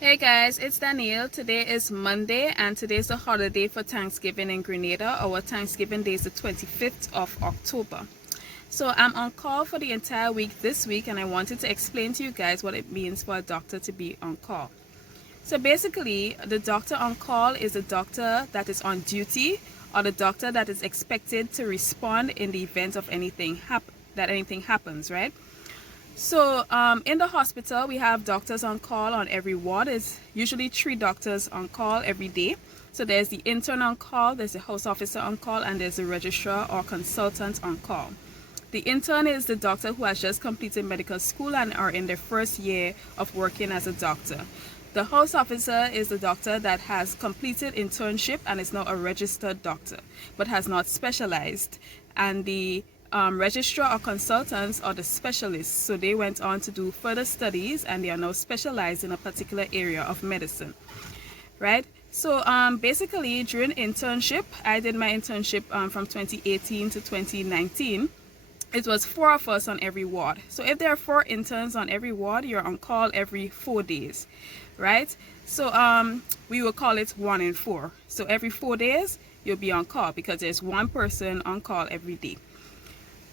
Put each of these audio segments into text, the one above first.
Hey guys, it's Danielle. Today is Monday and today is the holiday for Thanksgiving in Grenada. Our Thanksgiving Day is the 25th of October. So I'm on call for the entire week this week, and I wanted to explain to you guys what it means for a doctor to be on call. So basically, the doctor on call is a doctor that is on duty, or the doctor that is expected to respond in the event of anything happens, right? So in the hospital, we have doctors on call on every ward. It's usually 3 doctors on call every day. So there's the intern on call, there's the house officer on call, and there's the registrar or consultant on call. The intern is the doctor who has just completed medical school and are in their first year of working as a doctor. The house officer is the doctor that has completed internship and is now a registered doctor, but has not specialized. And the registrar or consultants are the specialists, so they went on to do further studies and they are now specialized in a particular area of medicine, right? So basically during internship, I did my internship from 2018 to 2019. It was 4 of us on every ward. So if there are 4 interns on every ward, you're on call every 4 days, right? So we will call it 1 in 4. So every 4 days you'll be on call because there's 1 person on call every day.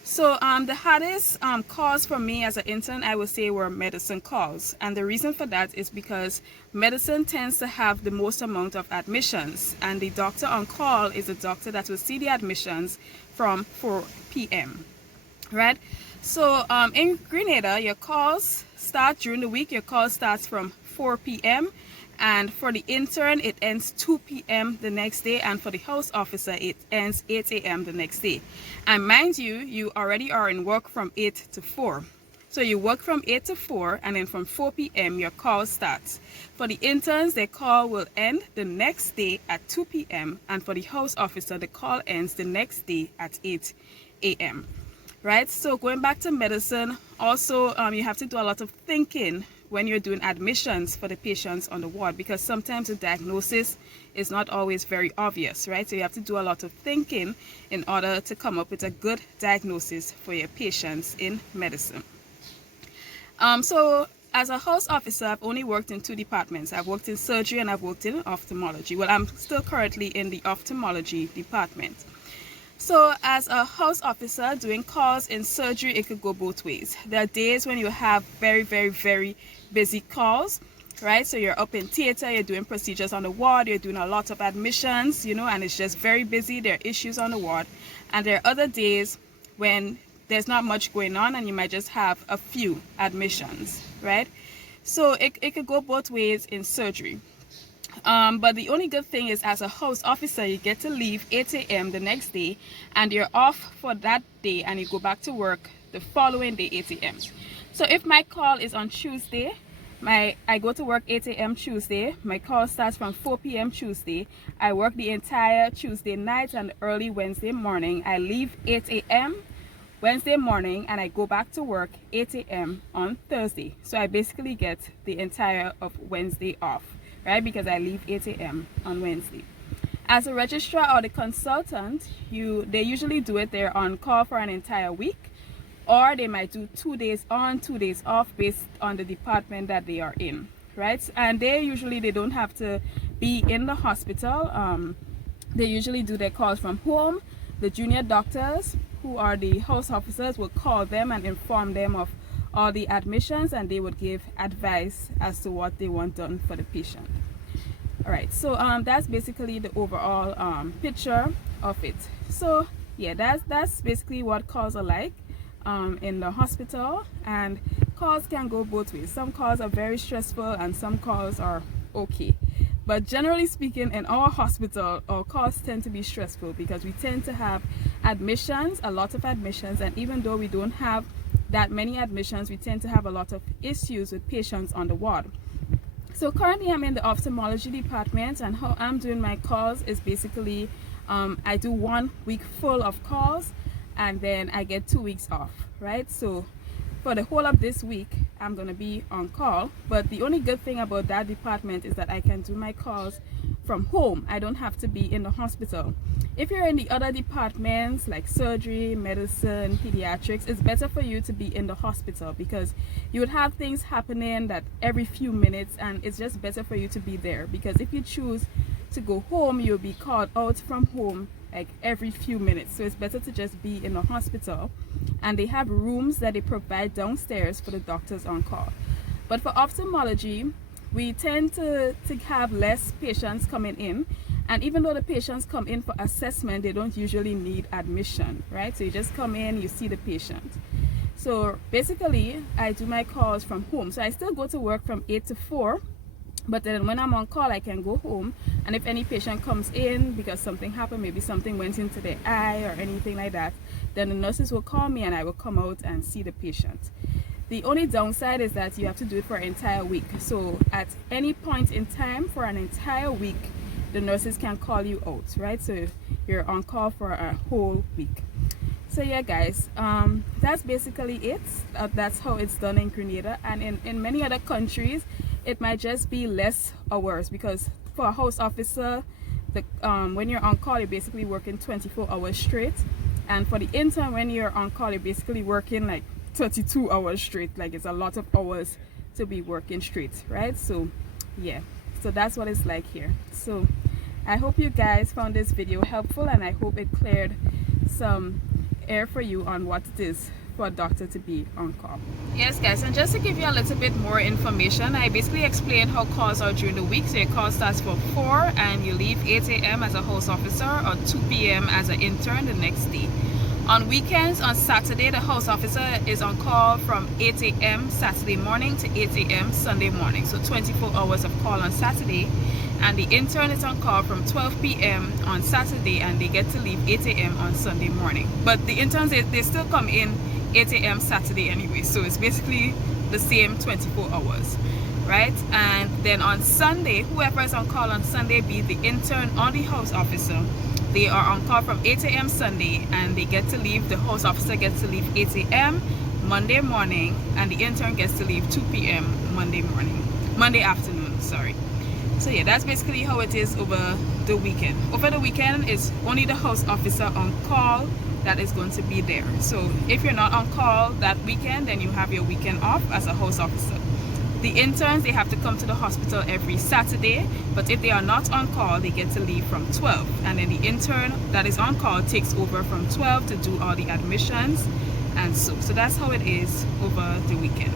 So the hardest calls for me as an intern, I would say, were medicine calls. And the reason for that is because medicine tends to have the most amount of admissions. And the doctor on call is a doctor that will see the admissions from 4 p.m. Right? So in Grenada, your calls start during the week. Your call starts from 4 p.m. And for the intern, it ends 2 p.m. the next day, and for the house officer, it ends 8 a.m. the next day. And mind you, you already are in work from 8 to 4. So you work from 8 to 4, and then from 4 p.m. your call starts. For the interns, their call will end the next day at 2 p.m. And for the house officer, the call ends the next day at 8 a.m. Right? So going back to medicine, also you have to do a lot of thinking when you're doing admissions for the patients on the ward, because sometimes the diagnosis is not always very obvious, right? So you have to do a lot of thinking in order to come up with a good diagnosis for your patients in medicine. So as a house officer, I've only worked in 2 departments. I've worked in surgery and I've worked in ophthalmology. Well, I'm still currently in the ophthalmology department. So as a house officer doing calls in surgery, it could go both ways. There are days when you have very, very, very busy calls, right? So you're up in theater, you're doing procedures on the ward, you're doing a lot of admissions, and it's just very busy. There are issues on the ward. And there are other days when there's not much going on and you might just have a few admissions, right? So it could go both ways in surgery. But the only good thing is, as a house officer, you get to leave 8 a.m. the next day and you're off for that day, and you go back to work the following day 8 a.m. So if my call is on Tuesday, I go to work 8 a.m. Tuesday, my call starts from 4 p.m. Tuesday, I work the entire Tuesday night and early Wednesday morning. I leave 8 a.m. Wednesday morning and I go back to work 8 a.m. on Thursday. So I basically get the entire of Wednesday off, right? Because I leave 8 a.m. on Wednesday. As a registrar or the consultant, they usually do it. They're on call for an entire week, or they might do 2 days on, 2 days off based on the department that they are in, right? And they don't have to be in the hospital. They usually do their calls from home. The junior doctors, who are the house officers, will call them and inform them of all the admissions, and they would give advice as to what they want done for the patient. All right, so that's basically the overall picture of it. So yeah, that's basically what calls are like in the hospital, and calls can go both ways. Some calls are very stressful and some calls are okay. But generally speaking, in our hospital, our calls tend to be stressful because we tend to have admissions, a lot of admissions, and even though we don't have that many admissions, we tend to have a lot of issues with patients on the ward. So currently I'm in the ophthalmology department, and how I'm doing my calls is basically I do 1 week full of calls and then I get 2 weeks off, right? So for the whole of this week, I'm going to be on call. But the only good thing about that department is that I can do my calls from home. I don't have to be in the hospital. If you're in the other departments like surgery, medicine, pediatrics, it's better for you to be in the hospital because you would have things happening that every few minutes, and it's just better for you to be there, because if you choose to go home, you'll be called out from home like every few minutes. So it's better to just be in the hospital, and they have rooms that they provide downstairs for the doctors on call. But for ophthalmology, we tend to have less patients coming in, and even though the patients come in for assessment, they don't usually need admission, right? So you just come in, you see the patient. So basically I do my calls from home. So I still go to work from 8 to 4, but then when I'm on call, I can go home, and if any patient comes in because something happened, maybe something went into their eye or anything like that, then the nurses will call me and I will come out and see the patient. The only downside is that you have to do it for an entire week. So at any point in time for an entire week, the nurses can call you out, right? So you're on call for a whole week. So yeah guys, that's basically it. That's how it's done in Grenada, and in many other countries it might just be less hours, because for a house officer, when you're on call, you're basically working 24 hours straight, and for the intern, when you're on call, you're basically working like 32 hours straight. Like, it's a lot of hours to be working straight, right? So yeah, so that's what it's like here. So I hope you guys found this video helpful, and I hope it cleared some air for you on what it is for a doctor to be on call. Yes guys, and just to give you a little bit more information, I basically explained how calls are during the week. So your call starts for 4 and you leave 8 a.m. as a house officer, or 2 p.m. as an intern the next day. On weekends, on Saturday, the house officer is on call from 8 a.m. Saturday morning to 8 a.m. Sunday morning. So 24 hours of call on Saturday. And the intern is on call from 12 p.m. on Saturday, and they get to leave 8 a.m. on Sunday morning. But the interns, they still come in 8 a.m. Saturday anyway. So it's basically the same 24 hours, right? And then on Sunday, whoever is on call on Sunday, be the intern or the house officer, they are on call from 8 a.m. Sunday, and they get to leave, the house officer gets to leave 8 a.m. Monday morning, and the intern gets to leave 2 p.m. Monday afternoon, sorry. So yeah, that's basically how it is over the weekend. Over the weekend, it's only the house officer on call that is going to be there. So if you're not on call that weekend, then you have your weekend off as a house officer. The interns, they have to come to the hospital every Saturday, but if they are not on call, they get to leave from 12, and then the intern that is on call takes over from 12 to do all the admissions, and so that's how it is over the weekend.